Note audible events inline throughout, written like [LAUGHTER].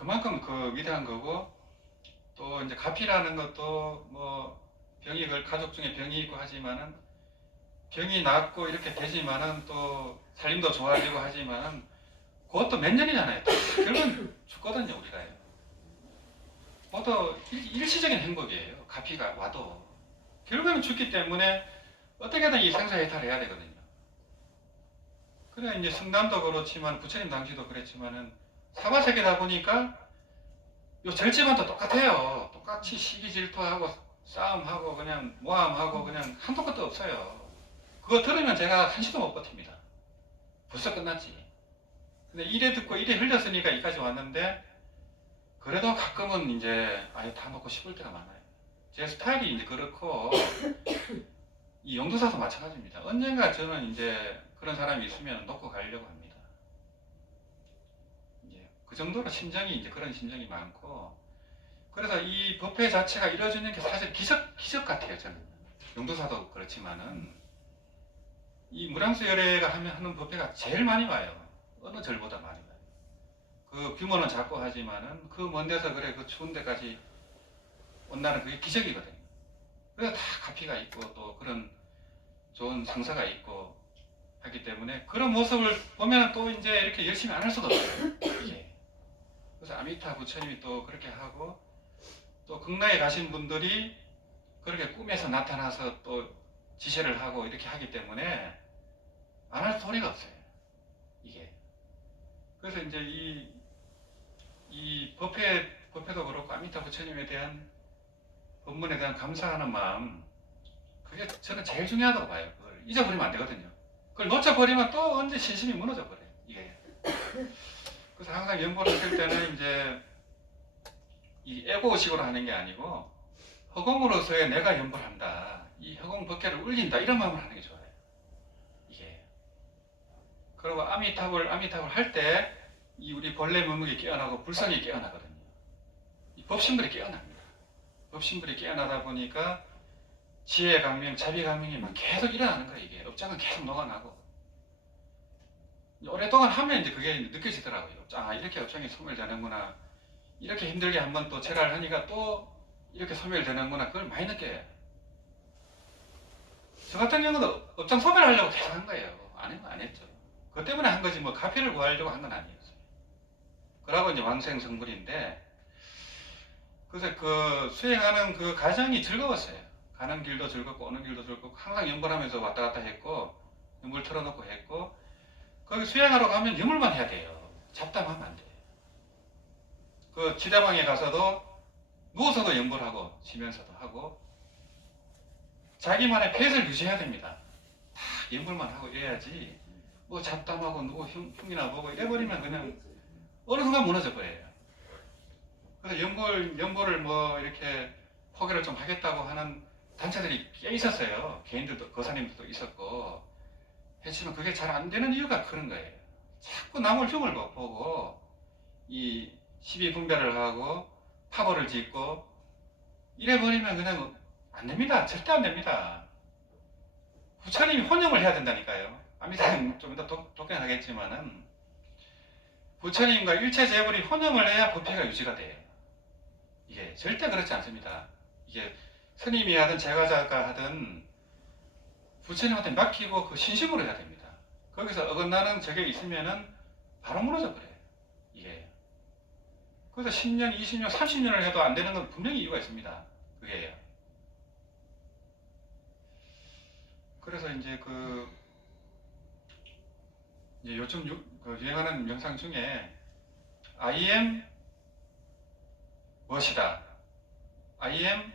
그만큼 그 위대한 거고 또 이제 가피라는 것도 뭐 병이 걸 가족 중에 병이 있고 하지만은 병이 낫고 이렇게 되지만은 또 살림도 좋아지고 하지만은 그것도 몇 년이잖아요. 결국은 죽거든요 우리가요. 일- 일시적인 행복이에요. 가피가 와도 결국에는 죽기 때문에 어떻게든 이 생사해탈을 해야 되거든요. 그래 이제 성남도 그렇지만 부처님 당시도 그랬지만은 사바세계다 보니까 요 절집안도 똑같아요. 똑같이 시기 질투하고 싸움하고 그냥 모함하고 그냥 한도 끝도 없어요. 그거 들으면 제가 한시도 못 버팁니다. 벌써 끝났지. 근데 이래 듣고 이래 흘렸으니까 이까지 왔는데 그래도 가끔은 이제 아예 다 먹고 싶을 때가 많아요. 제 스타일이 이제 그렇고 [COUGHS] 이 용도사도 마찬가지입니다. 언젠가 저는 이제 그런 사람이 있으면 놓고 가려고 합니다. 그 정도로 심정이 이제 그런 심정이 많고. 그래서 이 법회 자체가 이루어지는 게 사실 기적 기적 같아요 저는. 용도사도 그렇지만은. 이 무량수 열애가 하면 하는 법회가 제일 많이 와요. 어느 절보다 많이 와요. 그 규모는 작고 하지만은 그 먼 데서 그래 그 추운 데까지 온다는 그게 기적이거든요. 그래서 다 가피가 있고 또 그런 좋은 상사가 있고 하기 때문에 그런 모습을 보면 또 이제 이렇게 열심히 안 할 수가 없어요. 이게. [COUGHS] 그래서 아미타 부처님이 또 그렇게 하고 또 극락에 가신 분들이 그렇게 꿈에서 나타나서 또 지시를 하고 이렇게 하기 때문에 안 할 소리가 없어요. 이게. 그래서 이제 이, 이 법회, 법회도 그렇고 아미타 부처님에 대한 법문에 대한 감사하는 마음 그게 저는 제일 중요하다고 봐요. 그걸 잊어버리면 안 되거든요. 그걸 놓쳐버리면 또 언제 신심이 무너져 버려요. 이게. 그래서 항상 연구를 할 때는 이제 이 에고식으로 하는 게 아니고 허공으로서의 내가 연구를 한다. 이 허공 법계를 울린다. 이런 마음을 하는 게 좋아요. 이게. 그리고 아미탑을 아미탑을 할 때 이 우리 본래 문목이 깨어나고 불성이 깨어나거든요. 이 법신들이 깨어납니다. 법신들이 깨어나다 보니까 지혜 강명, 자비 강명이 막 계속 일어나는 거예요. 이게 업장은 계속 녹아나고 오랫동안 하면 이제 그게 느껴지더라고요. 아 이렇게 업장이 소멸되는구나. 이렇게 힘들게 한번 또 체라를 하니까 또 이렇게 소멸되는구나. 그걸 많이 느껴요. 저 같은 경우는 업장 소멸하려고 계속 한 거예요. 안, 했, 안 했죠. 그것 때문에 한 거지 뭐 가피를 구하려고 한 건 아니었어요. 그러고 이제 왕생성불인데 그래서 그 수행하는 그 과정이 즐거웠어요. 가는 길도 즐겁고 오는 길도 즐겁고 항상 연벌하면서 왔다 갔다 했고 물 틀어놓고 했고 거기 수행하러 가면 유물만 해야 돼요. 잡담하면 안 돼요. 그 지대방에 가서도 누워서도 연벌하고 쉬면서도 하고 자기만의 페이스를 유지해야 됩니다. 다 연벌만 하고 이래야지 뭐 잡담하고 누구 흉, 흉이나 보고 이래버리면 그냥 어느 순간 무너져 버려요. 그래서 연벌, 연벌을 뭐 이렇게 포기를 좀 하겠다고 하는 단체들이 꽤 있었어요. 개인들도, 거사님들도 있었고. 했지만 그게 잘 안 되는 이유가 그런 거예요. 자꾸 남을 흉을 못 보고, 이 시비 분별을 하고, 파벌을 짓고, 이래 버리면 그냥 안 됩니다. 절대 안 됩니다. 부처님이 혼용을 해야 된다니까요. 아미타는 [LAUGHS] 좀 이따 독- 독행하겠지만은, 부처님과 일체 재벌이 혼용을 해야 법회가 유지가 돼요. 이게 절대 그렇지 않습니다. 이게 스님이 하든 제가자가 하든 부처님한테 맡기고 그 신심으로 해야 됩니다. 거기서 어긋나는 적이 있으면은 바로 무너져 버려요. 이게. 그래서 10년, 20년, 30년을 해도 안 되는 건 분명히 이유가 있습니다. 그게요. 그래서 이제 그 이제 요즘 유, 그 유행하는 영상 중에 I am 무엇이다. I am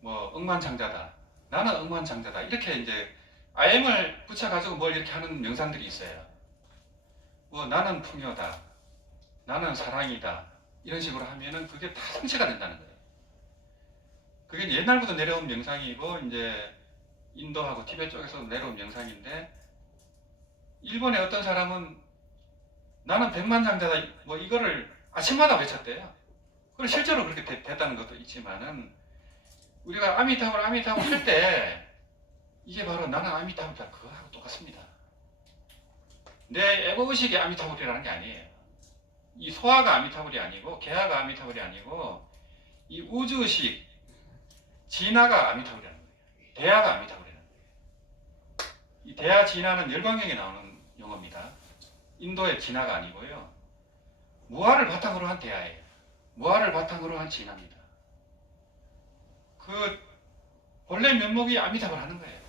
뭐 억만장자다. 나는 억만장자다. 이렇게 이제 I am을 붙여가지고 뭘 이렇게 하는 명상들이 있어요. 뭐 나는 풍요다. 나는 사랑이다. 이런 식으로 하면은 그게 다 성취가 된다는 거예요. 그게 옛날부터 내려온 명상이고 이제 인도하고 티베트 쪽에서 내려온 명상인데 일본의 어떤 사람은 나는 백만장자다. 뭐 이거를 아침마다 외쳤대요. 그리고 실제로 그렇게 됐, 다는 것도 있지만은 우리가 아미타불 아미타불 할 때 이게 바로 나는 아미타불이다 그거하고 똑같습니다. 내 에고 의식이 아미타불이라는 게 아니에요. 이 소아가 아미타불이 아니고 개화가 아미타불이 아니고 이 우주식 진화가 아미타불이라는 거예요. 대화가 아미타불이라는 거예요. 이 대화 진화는 열광경에 나오는 용어입니다. 인도의 진화가 아니고요. 무화를 바탕으로 한 대화예요. 무화를 바탕으로 한 진화입니다. 그 본래 면목이 아미타불 하는 거예요.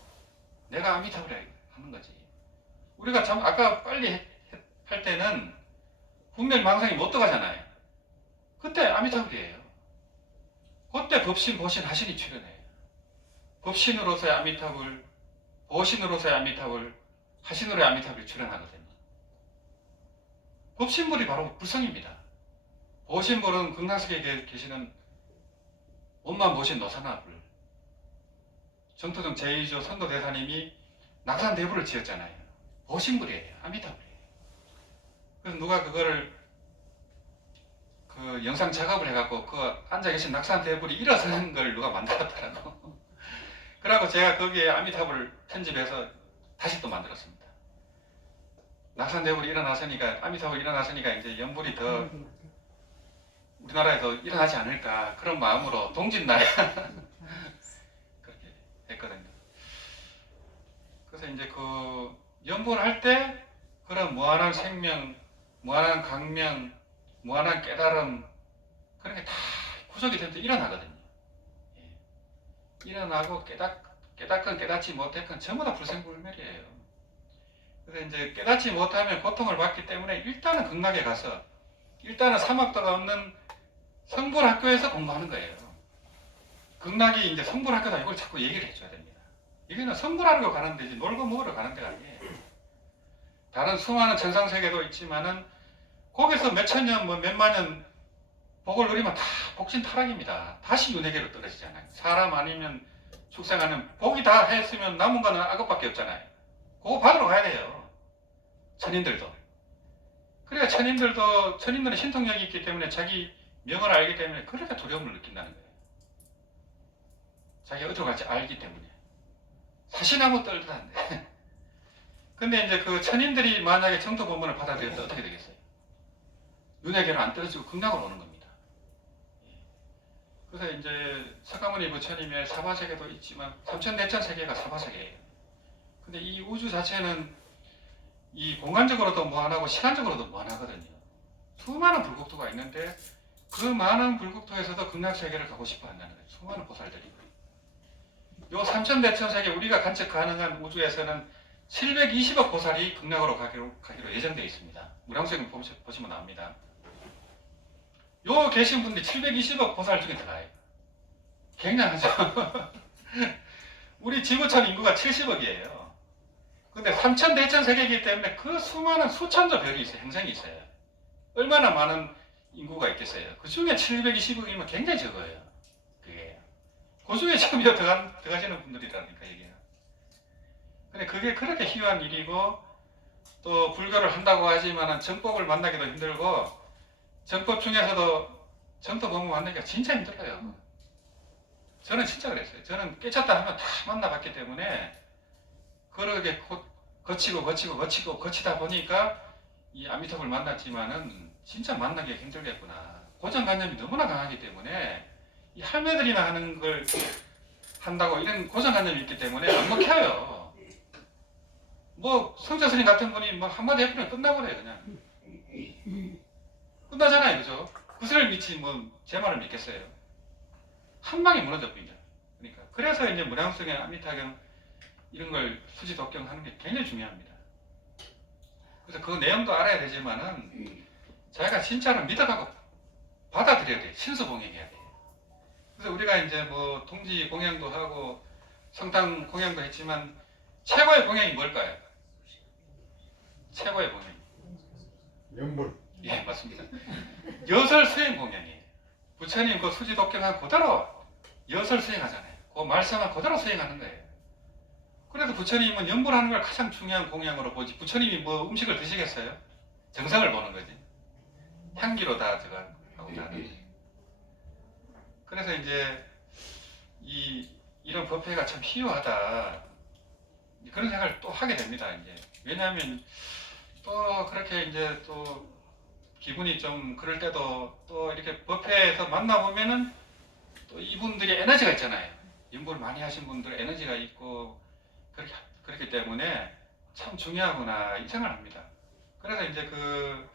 내가 아미타불 하는 거지. 우리가 참 아까 빨리 할 때는 분별망상이 못 들어가잖아요. 그때 아미타불이에요. 그때 법신, 보신, 하신이 출연해요. 법신으로서의 아미타불, 보신으로서의 아미타불, 하신으로의 아미타불이 출연하거든요. 법신불이 바로 불성입니다. 보신불은 극락세계에 계시는 원만 보신 노사나불, 정토정 제2조 선도대사님이 낙산대불을 지었잖아요. 보신불이에요. 아미타불이에요. 그래서 누가 그거를 그 영상 작업을 해갖고 그 앉아 계신 낙산대불이 일어서는 걸 누가 만들었더라고. [LAUGHS] 그래갖고 제가 거기에 아미타불 편집해서 다시 또 만들었습니다. 낙산대불이 일어났으니까 아미타불이 일어났으니까 이제 연불이 더 우리나라에서 일어나지 않을까 그런 마음으로 동짓날 [LAUGHS] 그렇게 했거든요. 그래서 이제 그 연구를 할 때 그런 무한한 생명, 무한한 강명, 무한한 깨달음 그런 게 다 구속이 되면서 일어나거든요. 예. 일어나고 깨닫 깨닫건 깨닫지 못했건 전부 다 불생불멸이에요. 그래서 이제 깨닫지 못하면 고통을 받기 때문에 일단은 극락에 가서 일단은 사막도가 없는 성불학교에서 공부하는 거예요. 극락이 이제 성불학교다 이걸 자꾸 얘기를 해줘야 됩니다. 여기는 성불하러 가는 데지 놀고 먹으러 가는 데가 아니에요. 다른 수많은 천상 세계도 있지만은 거기서 몇천 년, 뭐 몇만 년 복을 누리면 다 복신 타락입니다. 다시 윤회계로 떨어지잖아요. 사람 아니면 축생하는 복이 다 했으면 남은 거는 악업밖에 없잖아요. 그거 받으러 가야 돼요. 천인들도. 그래야 천인들도 천인들은 신통력이 있기 때문에 자기 명을 알기 때문에 그렇게 두려움을 느낀다는 거예요. 자기가 어디로 갈지 알기 때문에. 사시나무 떨듯 한데. [LAUGHS] 근데 이제 그 천인들이 만약에 정토 본문을 받아들였다 어떻게 되겠어요? 윤회계로 안 떨어지고 극락으로 오는 겁니다. 예. 그래서 이제 석가모니 부처님의 사바세계도 있지만 삼천대천 세계가 사바세계예요. 근데 이 우주 자체는 이 공간적으로도 무한하고 시간적으로도 무한하거든요. 수많은 불국토가 있는데 그 많은 불국토에서도 극락 세계를 가고 싶어 한다는 거예요. 수많은 보살들이. 요 삼천대천 세계 우리가 관측 가능한 우주에서는 720억 보살이 극락으로 가기로, 가기로 예정되어 있습니다. 무량수행 보시면 나옵니다. 요 계신 분들이 720억 보살 중에 들어가요. 굉장하죠. [LAUGHS] 우리 지구촌 인구가 70억이에요. 근데 삼천 대천 세계이기 때문에 그 수많은 수천조 별이 있어요. 행성이 있어요. 얼마나 많은 인구가 있겠어요. 그 중에 720억이면 굉장히 적어요. 그게. 그 중에 지금 들어가, 들어가시는 분들이라니까, 이게. 근데 그게 그렇게 희귀한 일이고, 또 불교를 한다고 하지만 정법을 만나기도 힘들고, 정법 중에서도 정법 공부 만나기가 진짜 힘들어요. 저는 진짜 그랬어요. 저는 깨쳤다 하면 다 만나봤기 때문에, 그렇게 고- 거치고 거치고 거치고 거치다 보니까 이 아미탑을 만났지만은 진짜 만나기 힘들겠구나. 고정관념이 너무나 강하기 때문에 이 할매들이나 하는 걸 한다고 이런 고정관념이 있기 때문에 안 먹혀요. 뭐 성자스님 같은 분이 뭐 한마디 해보면 끝나버려요 그냥. 끝나잖아요 그죠? 그슬 믿지 뭐제 말을 믿겠어요. 한 방에 무너져 버립니다. 그러니까 그래서 이제 무량수경 아미타경 이런 걸 수지 독경하는 게 굉장히 중요합니다. 그래서 그 내용도 알아야 되지만은 자기가 진짜로 믿어가고 받아들여야 돼. 신수 공행해야 돼. 그래서 우리가 이제 뭐 통지 공양도 하고 성당 공양도 했지만 최고의 공양이 뭘까요? 최고의 공양. 연불 예, 맞습니다. 여설 수행 공양이에요. 부처님 그 수지 독경한 그대로 여설 수행하잖아요. 그 말씀을 그대로 수행하는 거예요. 그래서 부처님은 연불하는 걸 가장 중요한 공양으로 보지. 부처님이 뭐 음식을 드시겠어요? 정성을 보는 거지. 향기로 다 제가 하고 자는 거지. 그래서 이제 이 이런 법회가 참 필요하다. 그런 생각을 또 하게 됩니다. 이제 왜냐하면 또 그렇게 이제 또 기분이 좀 그럴 때도 또 이렇게 법회에서 만나보면은 또 이분들이 에너지가 있잖아요. 연구를 많이 하신 분들 에너지가 있고 그렇게, 그렇기 때문에 참 중요하구나 이 생각을 합니다. 그래서 이제 그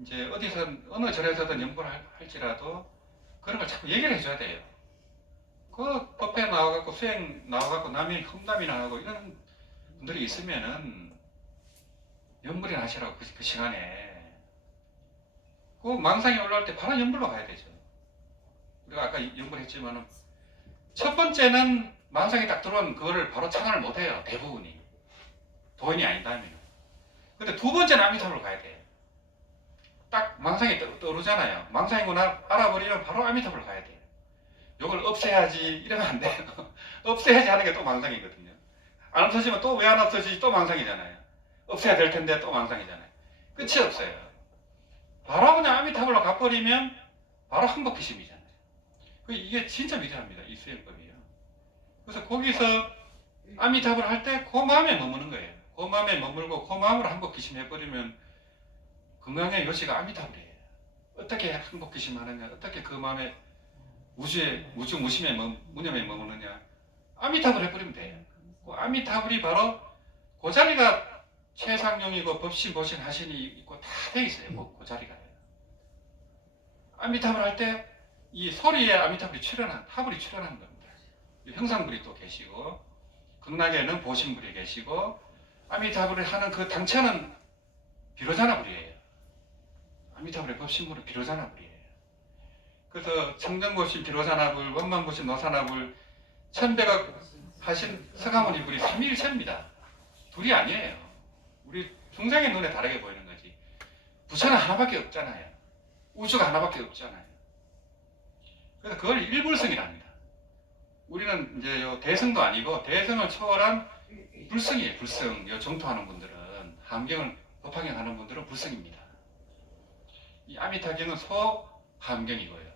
이제 어디선 어느 절에서든 연구를 할- 할지라도 그런 걸 자꾸 얘기를 해줘야 돼요. 그 법회 나와갖고 수행 나와갖고 남이 험담이나 하고 이런 분들이 있으면은 연불이나 하시라고 그, 그 시간에 그 망상이 올라올 때 바로 연불로 가야 되죠. 우리가 아까 연불했지만은 첫 번째는 망상이 딱 들어오면 그거를 바로 차단을 못 해요. 대부분이 도인이 아니다면. 근데 두 번째는 아미타불로 가야 돼요. 딱 망상이 떠, 떠오르잖아요. 망상이구나 알아버리면 바로 아미타불로 가야 돼요. 요걸 없애야지 이러면 안 돼요. [LAUGHS] 없애야지 하는 게 또 망상이거든요. 안 없어지면 또 왜 안 없어지지 또 망상이잖아요. 없애야 될 텐데 또 망상이잖아요. 끝이 없어요. 바로 그냥 아미타불로 가버리면 바로 항복기심이잖아요. 그 이게 진짜 위대합니다. 이 수행법이에요. 그래서 거기서 아미타불 할 때 그 마음에 머무는 거예요. 그 마음에 머물고 그 마음으로 항복기심 해버리면 건강의 요시가 아미타불이에요. 어떻게 항복기심 하느냐, 어떻게 그 마음에 우주의 우주 무심의 머- 무념에 머무느냐, 아미타불 해버리면 돼요. 그 아미타불이 바로 그 자리가 최상용이고 법신, 보신, 하신이 있고 다 돼 있어요. 그, 그 자리가. 아미타불 할 때 이 소리에 아미타불이 출현한, 타불이 출현한 겁니다. 이 형상불이 또 계시고, 극락에는 보신불이 계시고, 아미타불을 하는 그 당체는 비로자나 불이에요. 아미타불의 법신불은 비로자나불이에요. 그래서 청정보신 비로자나불, 원만보신 노사나불, 천백억 하신 서가모니 불이 삼위일체입니다. 둘이 아니에요. 우리 중생의 눈에 다르게 보이는 거지. 부처는 하나밖에 없잖아요. 우주가 하나밖에 없잖아요. 그래서 그걸 일불성이랍니다. 우리는 이제 요 대성도 아니고 대성을 초월한 불성이에요. 불성. 요 정토하는 분들은 함경을 법화경 하는 분들은 불성입니다. 이 아미타경은 소함경이고요.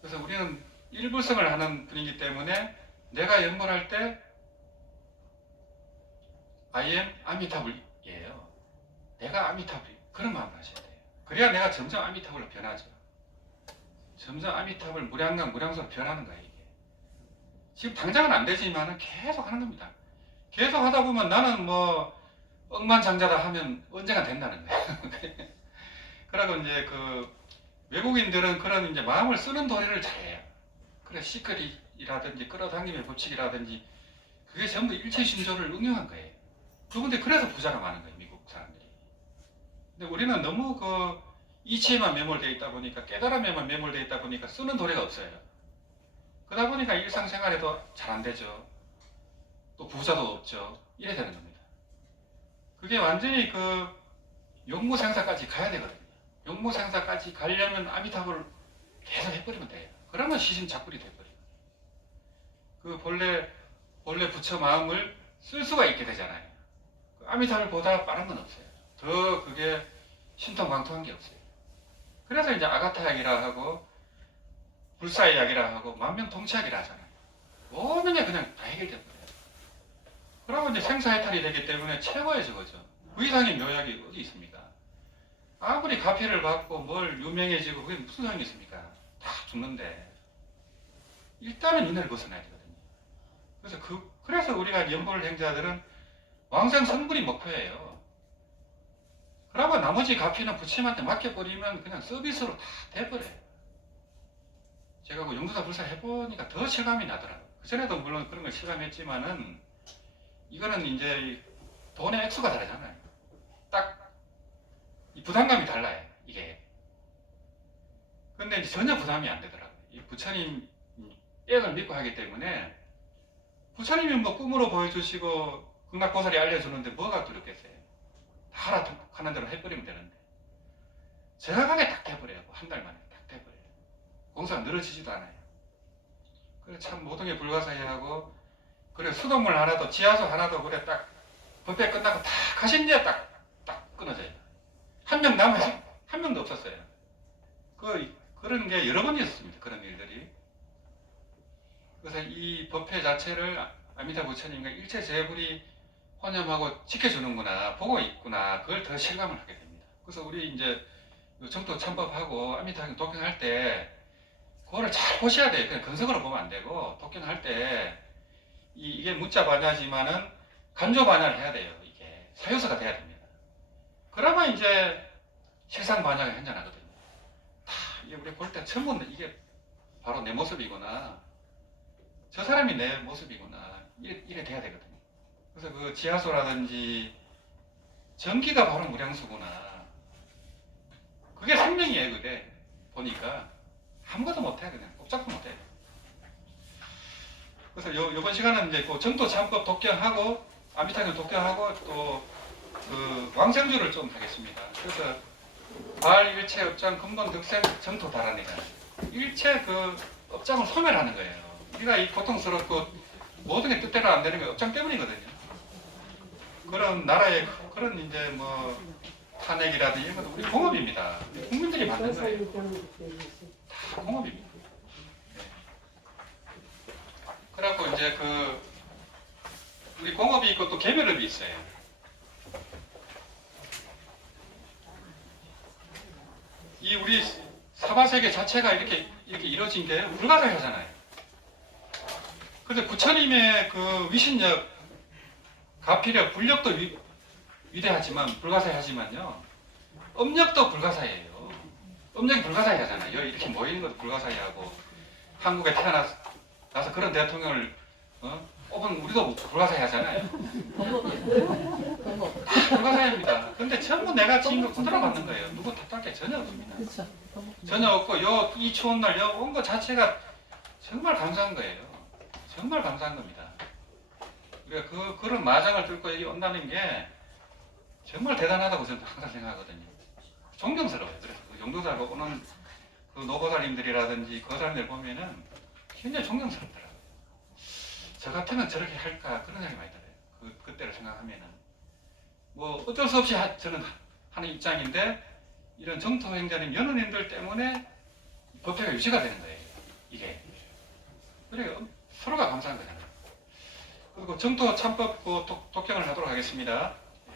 그래서 우리는 일불성을 하는 분이기 때문에 내가 연mol할 때 I am 아미타불이에요. 내가 아미타불 그런 마음을 하셔야 돼요. 그래야 내가 점점 아미타불로 변하죠. 점점 아미타불 무량강 무량소로 변하는 거예요. 이게. 지금 당장은 안 되지만은 계속 하는 겁니다. 계속 하다 보면 나는 뭐 억만장자다 하면 언젠가 된다는 거예요. [LAUGHS] 그러고 이제 그 외국인들은 그런 이제 마음을 쓰는 도리를 잘해요. 그래 시크릿이라든지 끌어당김의 법칙이라든지 그게 전부 일체 신조를 응용한 거예요. 그분들 그래서 부자가 많은 거예요, 미국 사람들이. 근데 우리는 너무 그 이치에만 매몰되어 있다 보니까 깨달음에만 매몰되어 있다 보니까 쓰는 도리가 없어요. 그러다 보니까 일상생활에도 잘 안 되죠. 또 부자도 없죠. 이래 되는 겁니다. 그게 완전히 그 용무생사까지 가야 되거든요. 용무생사까지 가려면 아미타불 계속 해버리면 돼요. 그러면 시심작불이 돼버려요. 그 본래 본래 부처 마음을 쓸 수가 있게 되잖아요. 그 아미타불보다 빠른 건 없어요. 더 그게 신통방통한 게 없어요. 그래서 이제 아가타약이라 하고 불사의약이라 하고 만명통치약이라 하잖아요. 모든 게 그냥 다 버려요. 그러고 이제 생사해탈이 되기 때문에 최고의 저거죠. 그 이상의 묘약이 어디 있습니까? 아무리 가피를 받고 뭘 유명해지고 그게 무슨 소용이 있습니까? 다 죽는데 일단은 윤회를 벗어나야 되거든요. 그래서 그 그래서 우리가 연보를 행자들은 왕생 선불이 목표예요. 그러고 나머지 가피는 부처님한테 맡겨버리면 그냥 서비스로 다 돼버려요. 제가 그 용두사 불사 해보니까 더 실감이 나더라고요. 그전에도 물론 그런 걸 실감했지만은 이거는 이제 이 돈의 액수가 다르잖아요. 딱이 부담감이 달라요. 이게. 근데 이제 전혀 부담이 안 되더라고요. 이 부처님 액을 믿고 하기 때문에 부처님이 뭐 꿈으로 보여주시고 극락보살이 알려주는데 뭐가 두렵겠어요. 다 하라 하는 대로 해버리면 되는데 정확하게 딱 돼버려요. 한 달 만에 딱 돼버려요. 공사가 늘어지지도 않아요. 그래 참 모든 게 불가사의하고 그래 수돗물 하나도 지하수 하나도 그래 딱 법회 끝나고 딱 가신 뒤에 딱, 딱 끊어져요. 한 명 남아서 한 명도 없었어요. 그, 그런 게 여러 번 있었습니다. 그런 일들이. 그래서 이 법회 자체를 아미타 부처님과 일체 제불이 혼념하고 지켜주는구나, 보고 있구나, 그걸 더 실감을 하게 됩니다. 그래서 우리 이제 그 정도 참법하고 아미타경 독경할 때 그거를 잘 보셔야 돼요. 그냥 근성으로 보면 안 되고 독경할 때 이, 이게 문자 반야지만은 간조 반야를 해야 돼요. 이게 사유서가 돼야 됩니다. 그러면 이제 실상 반야가 현존하거든요. 다 이게 우리 볼때 전부 이게 바로 내 모습이구나. 저 사람이 내 모습이구나. 이래, 이래 돼야 되거든요. 그래서 그 지하수라든지 전기가 바로 무량수구나. 그게 생명이에요, 그게. 보니까. 아무것도 못해, 그냥. 꼼짝도 못해. 그래서 요, 요번 시간은 이제 그 정도 참법 독경하고, 아미타경 독경하고, 또, 그, 왕생주를 좀 하겠습니다. 그래서, 발, 일체, 업장, 근본, 득생, 정토, 달아내가. 일체 그, 업장을 소멸하는 거예요. 우리가 이 고통스럽고, 모든 게 뜻대로 안 되는 게 업장 때문이거든요. 그런 나라의 그런 이제 뭐 탄핵이라든지 이런 것도 우리 공업입니다. 국민들이 만든 거예요. 다 공업입니다. 네. 그래갖고 이제 그 우리 공업이 있고 또 개별업이 있어요. 이 우리 사바세계 자체가 이렇게 이렇게 이루어진 게 불가사의하잖아요. 근데 부처님의 그 위신력, 가피력, 불력도 위, 위대하지만 불가사의하지만요. 음력도 불가사의해요. 음력이 불가사의하잖아요. 이렇게 모이는 것도 불가사의하고 한국에 태어나서 나서 그런 대통령을 어? 뽑은 우리도 불가사의하잖아요. [LAUGHS] 다 불가사의입니다. 근데 전부 내가 지은 거 그대로 받는 거예요. 누구 탓할 게 전혀 없습니다. 그렇죠. 전혀 없고 요 이 추운 날요온거 자체가 정말 감사한 거예요. 정말 감사한 겁니다. 우리가 그 그런 마장을 뚫고 여기 온다는 게 정말 대단하다고 저는 항상 생각하거든요. 존경스러워요. 그래서 그 용도사가 오는 그 노보살님들이라든지 그 사람들 보면은 굉장히 존경스럽더라고요. 저 같으면 저렇게 할까 그런 생각이 많이 들어요. 그 그때를 생각하면은 뭐 어쩔 수 없이 하- 저는 하는 입장인데 이런 정토 행전인 연원인들 때문에 법회가 유지가 되는 거예요. 이게. 그래 서로가 감사한 거잖아요. 그리고 정토 참법 그 독- 독경을 하도록 하겠습니다. 네,